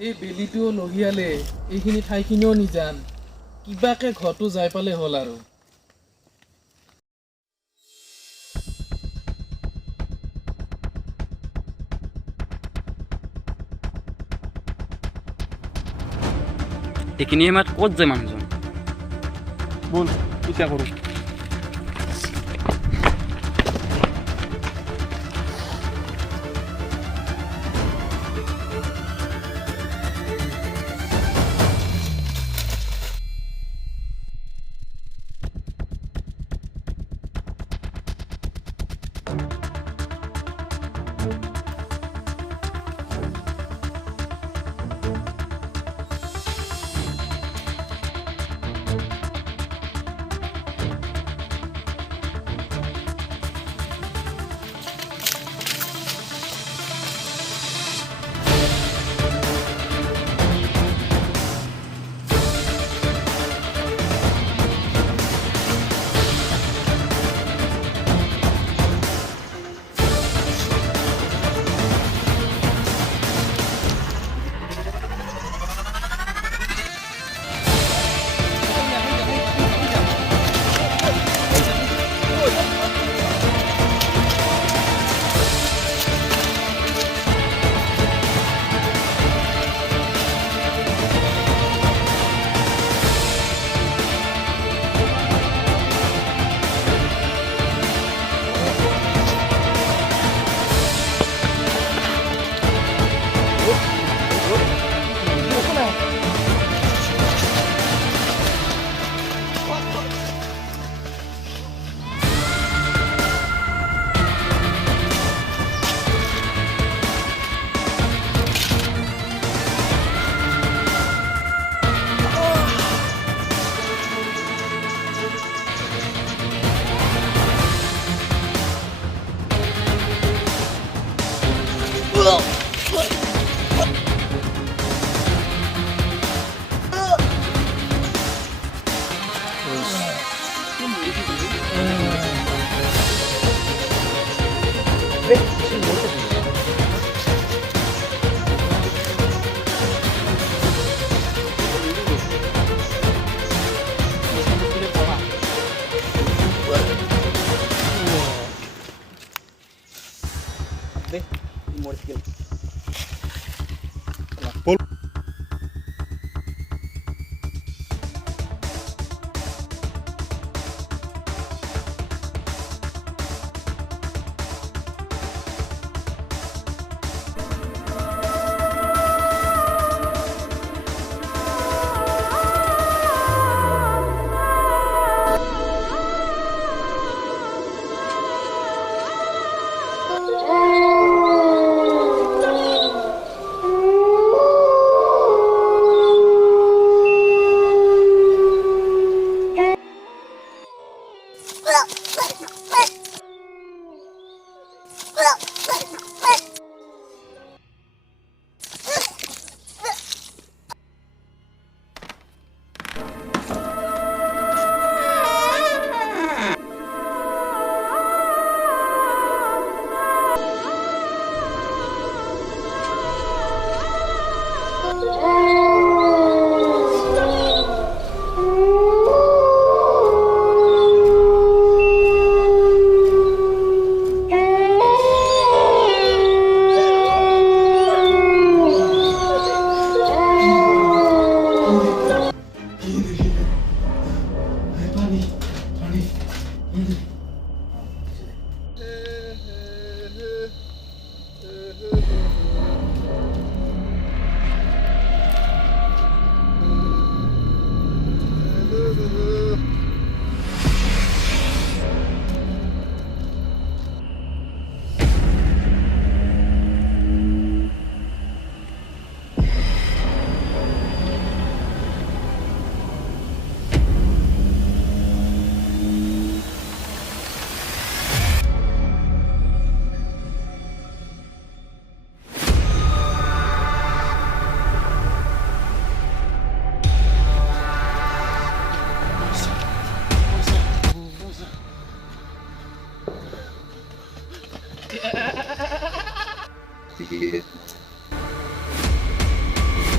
এই বেলিটোও লহিয়ালে এইখিনি ঠাইখিনিও নিজান কিবাকে ঘৰটো যাই পালে হ'ল আৰু এইখিনি সময়ত ক'ত যায় মানুহজন বল পিছা কৰোঁ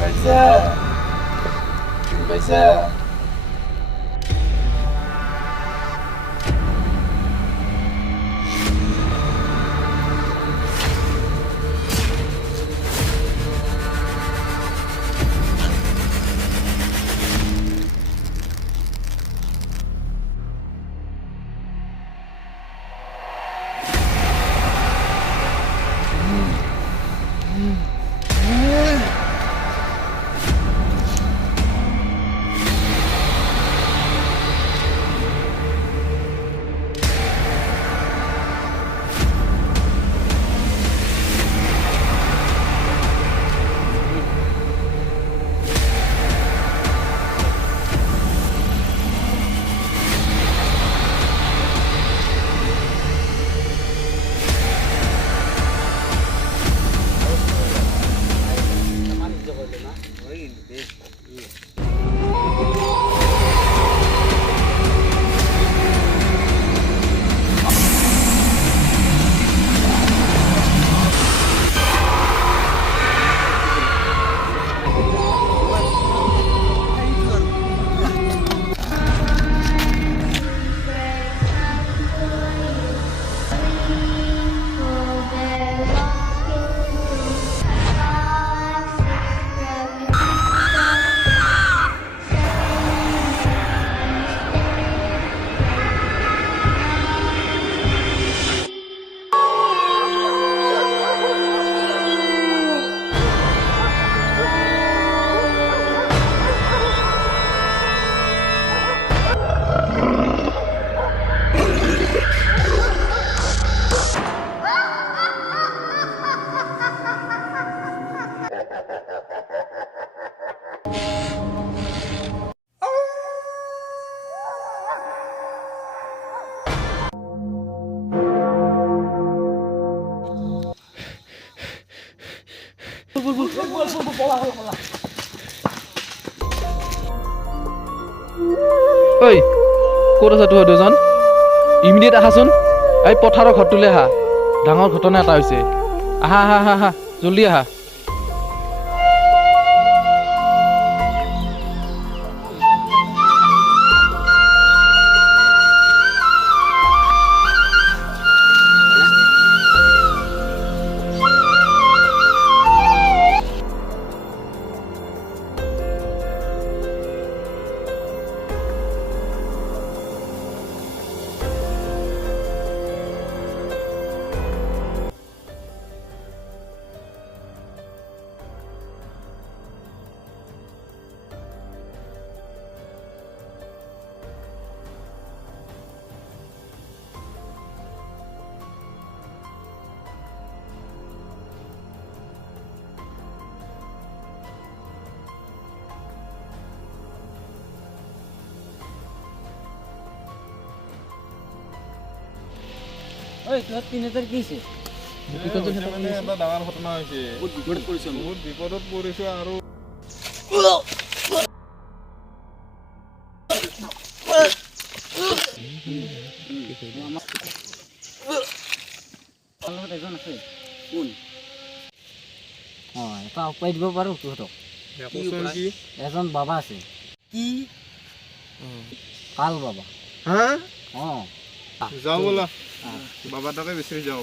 পাইছা পাইছা ঐ ক'ত আছা তোৰ দুজন ইমিডিয়েট আহাচোন এই পথাৰৰ ঘৰটোলৈ আহা ডাঙৰ ঘটনা এটা হৈছে আহা আহা আহা আহা জলদি আহা ঐ তোৰ তিনিটাৰ কি হৈছে এটা ডাঙৰ ঘটনা হৈছে বহুত বিপদত পৰিছো আৰু এজন আছে কোন এটা উপায় দিব পাৰো তহঁতক কি এজন বাবা আছে কি কাল বাবা হা অঁ যাও বলা বাবা তাকে বিচাৰি যাও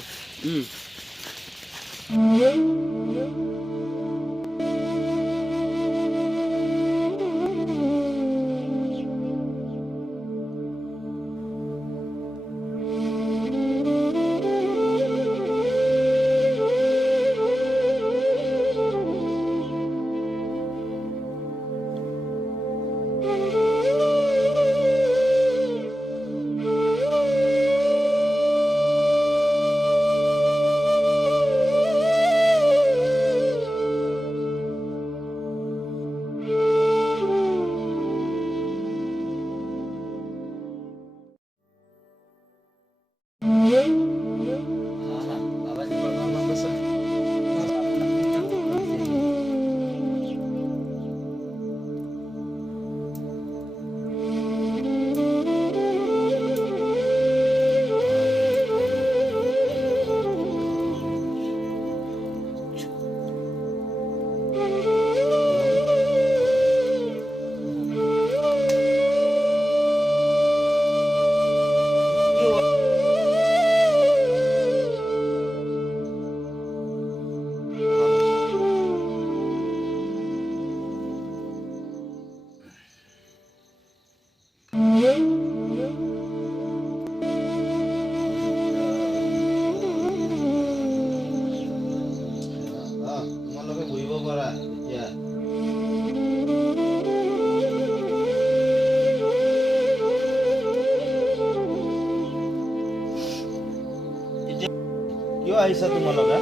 আহিছা তোমালোকে?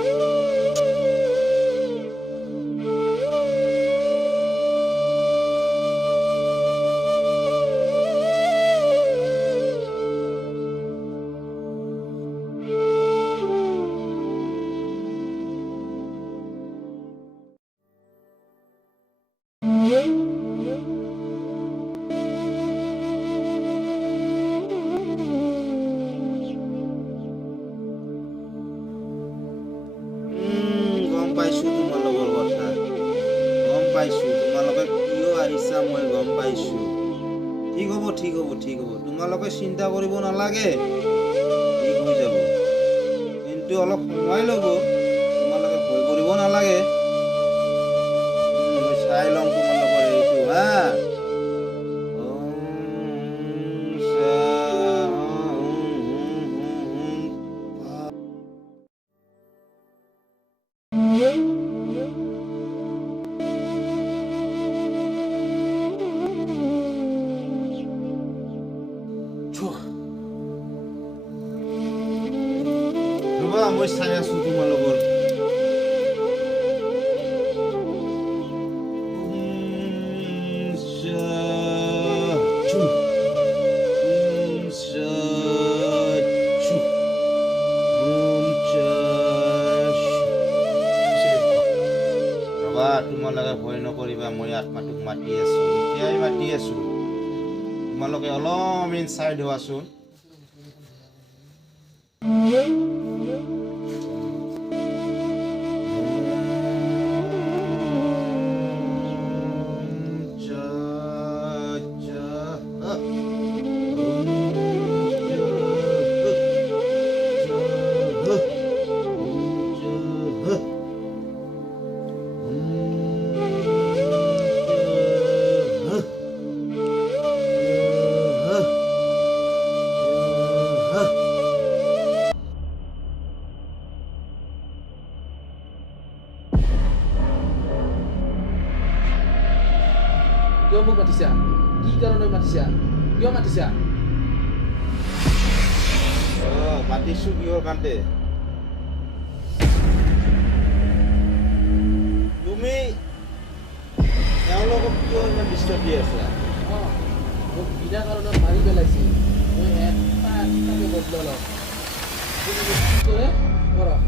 গম পাইছোঁ তোমালোকৰ কথা। গম পাইছোঁ তোমালোকে কিয় আহিছা মই গম পাইছোঁ। ঠিক হ'ব ঠিক হ'ব ঠিক হ'ব, তোমালোকে চিন্তা কৰিব নালাগে, ঠিক হৈ যাব। কিন্তু অলপ সময় ল'ব, তোমালোকে ভয় কৰিব নালাগে। মই চাই লওঁ তোমালোকৰ এইটো হা। ৰ'বা মই চাই আছোঁ তোমালোকৰ। ৰ'বা তোমালোকে ভয় নকৰিবা, মই আত্মাটোক মাতি আছোঁ, এতিয়াই মাতি আছোঁ। তোমালোকে অলপ ইনচাইড হোৱাচোন। কিয় মোক মাতিছা? কি কাৰণে মাতিছা? কিয় মাতিছা? মাতিছোঁ কিহৰ কাৰণে? তুমি এওঁলোকক কিয় ইমান ডিষ্টাৰ্ব দি আছা? মোক বিনা কাৰণত মাৰি পেলাইছে। মই এটাকে বদলা লওঁ। আপুনি মোক কি কৰে কৰক।